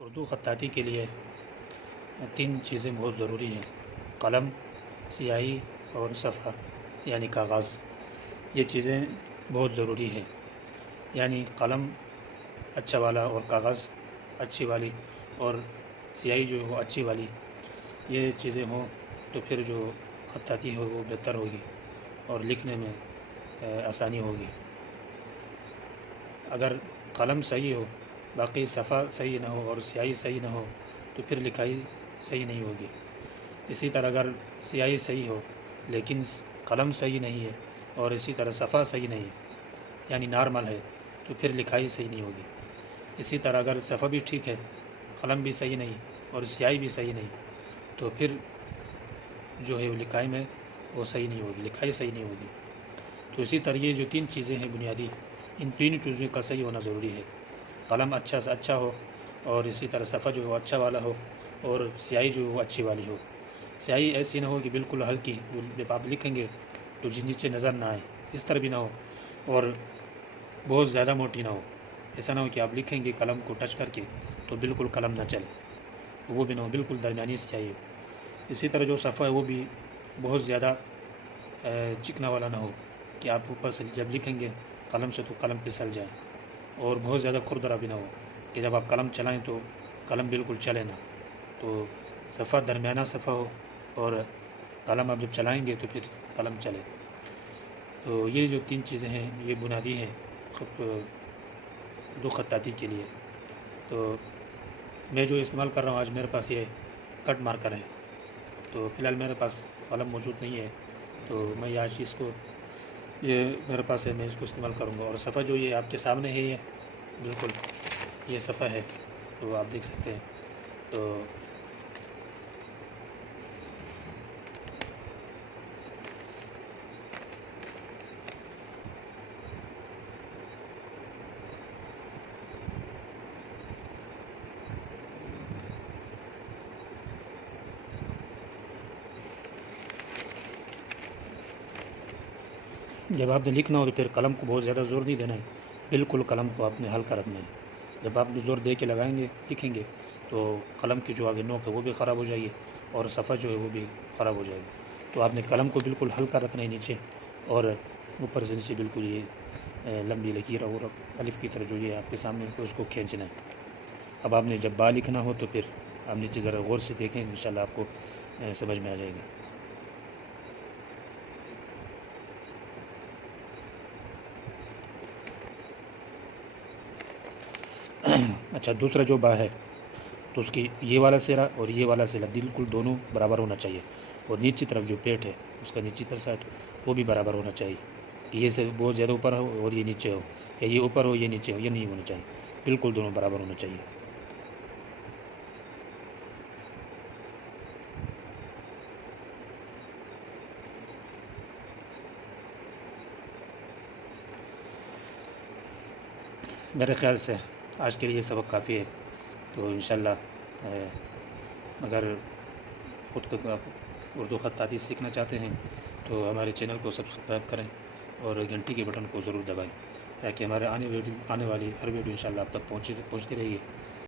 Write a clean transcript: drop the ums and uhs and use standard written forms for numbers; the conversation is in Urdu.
اردو خطاطی کے لیے تین چیزیں بہت ضروری ہیں: قلم، سیاہی اور صفحہ یعنی کاغذ۔ یہ چیزیں بہت ضروری ہیں، یعنی قلم اچھا والا اور کاغذ اچھی والی اور سیاہی جو ہو اچھی والی، یہ چیزیں ہوں تو پھر جو خطاطی ہو وہ بہتر ہوگی اور لکھنے میں آسانی ہوگی۔ اگر قلم صحیح ہو باقی صفحہ صحیح نہ ہو اور سیاہی صحیح نہ ہو تو پھر لکھائی صحیح نہیں ہوگی۔ اسی طرح اگر سیاہی صحیح ہو لیکن قلم صحیح نہیں ہے اور اسی طرح صفحہ صحیح نہیں ہے یعنی نارمل ہے تو پھر لکھائی صحیح نہیں ہوگی۔ اسی طرح اگر صفحہ بھی ٹھیک ہے، قلم بھی صحیح نہیں اور سیاہی بھی صحیح نہیں تو پھر جو ہے وہ لکھائی میں وہ صحیح نہیں ہوگی، لکھائی صحیح نہیں ہوگی۔ تو اسی طرح یہ جو تین چیزیں ہیں بنیادی، ان تین چیزوں کا صحیح ہونا ضروری ہے۔ قلم اچھا سے اچھا ہو اور اسی طرح صفحہ جو ہے وہ اچھا والا ہو اور سیاہی جو ہے وہ اچھی والی ہو۔ سیاہی ایسی نہ ہو کہ بالکل ہلکی، جب آپ لکھیں گے تو نیچے نظر نہ آئے، اس طرح بھی نہ ہو اور بہت زیادہ موٹی نہ ہو۔ ایسا نہ ہو کہ آپ لکھیں گے قلم کو ٹچ کر کے تو بالکل قلم نہ چلے، وہ بھی نہ ہو، بالکل درمیانی سیاہی ہو۔ اسی طرح جو صفحہ ہے وہ بھی بہت زیادہ چکنا والا نہ ہو کہ آپ اوپر سے جب لکھیں گے قلم سے تو قلم پھسل جائے، اور بہت زیادہ کھردرا بھی نہ ہو کہ جب آپ قلم چلائیں تو قلم بالکل چلے نہ۔ تو صفحہ درمیانہ صفحہ ہو اور قلم آپ جب چلائیں گے تو پھر قلم چلے۔ تو یہ جو تین چیزیں ہیں یہ بنیادی ہیں اردو خطاطی کے لیے۔ تو میں جو استعمال کر رہا ہوں آج میرے پاس یہ کٹ مارکر ہے، تو فی الحال میرے پاس قلم موجود نہیں ہے، تو میں آج اس کو، یہ میرے پاس ہے، میں اس کو استعمال کروں گا۔ اور صفحہ جو یہ آپ کے سامنے ہے، یہ بالکل یہ صفحہ ہے تو آپ دیکھ سکتے ہیں۔ تو جب آپ نے لکھنا ہو تو پھر قلم کو بہت زیادہ زور نہیں دینا ہے، بالکل قلم کو آپ نے ہلکا رکھنا ہے۔ جب آپ زور دے کے لگائیں گے لکھیں گے تو قلم کی جو آگے نوک ہے وہ بھی خراب ہو جائے گی اور صفحہ جو ہے وہ بھی خراب ہو جائے گی۔ تو آپ نے قلم کو بالکل ہلکا رکھنا ہے نیچے، اور اوپر سے نیچے بالکل یہ لمبی لکیر اور الف کی طرح جو یہ آپ کے سامنے ہے اس کو کھینچنا ہے۔ اب آپ نے جب با لکھنا ہو تو پھر آپ نیچے ذرا غور سے دیکھیں، انشاءاللہ آپ کو سمجھ میں آ جائے گا۔ اچھا، دوسرا جو با ہے تو اس کی یہ والا سرا اور یہ والا سرا بالکل دونوں برابر ہونا چاہیے، اور نیچی طرف جو پیٹ ہے اس کا نیچی طرف سائڈ وہ بھی برابر ہونا چاہیے کہ یہ سے بہت زیادہ اوپر ہو اور یہ نیچے ہو، یا یہ اوپر ہو یہ نیچے ہو، یہ نہیں ہونا چاہیے، بالکل دونوں برابر ہونا چاہیے۔ میرے خیال سے آج کے لیے سبق کافی ہے، تو انشاءاللہ اگر خود کو اردو خطاطی سیکھنا چاہتے ہیں تو ہمارے چینل کو سبسکرائب کریں اور گھنٹی کے بٹن کو ضرور دبائیں تاکہ ہمارے آنے والی ہر ویڈیو انشاءاللہ آپ تک پہنچتی رہے گی۔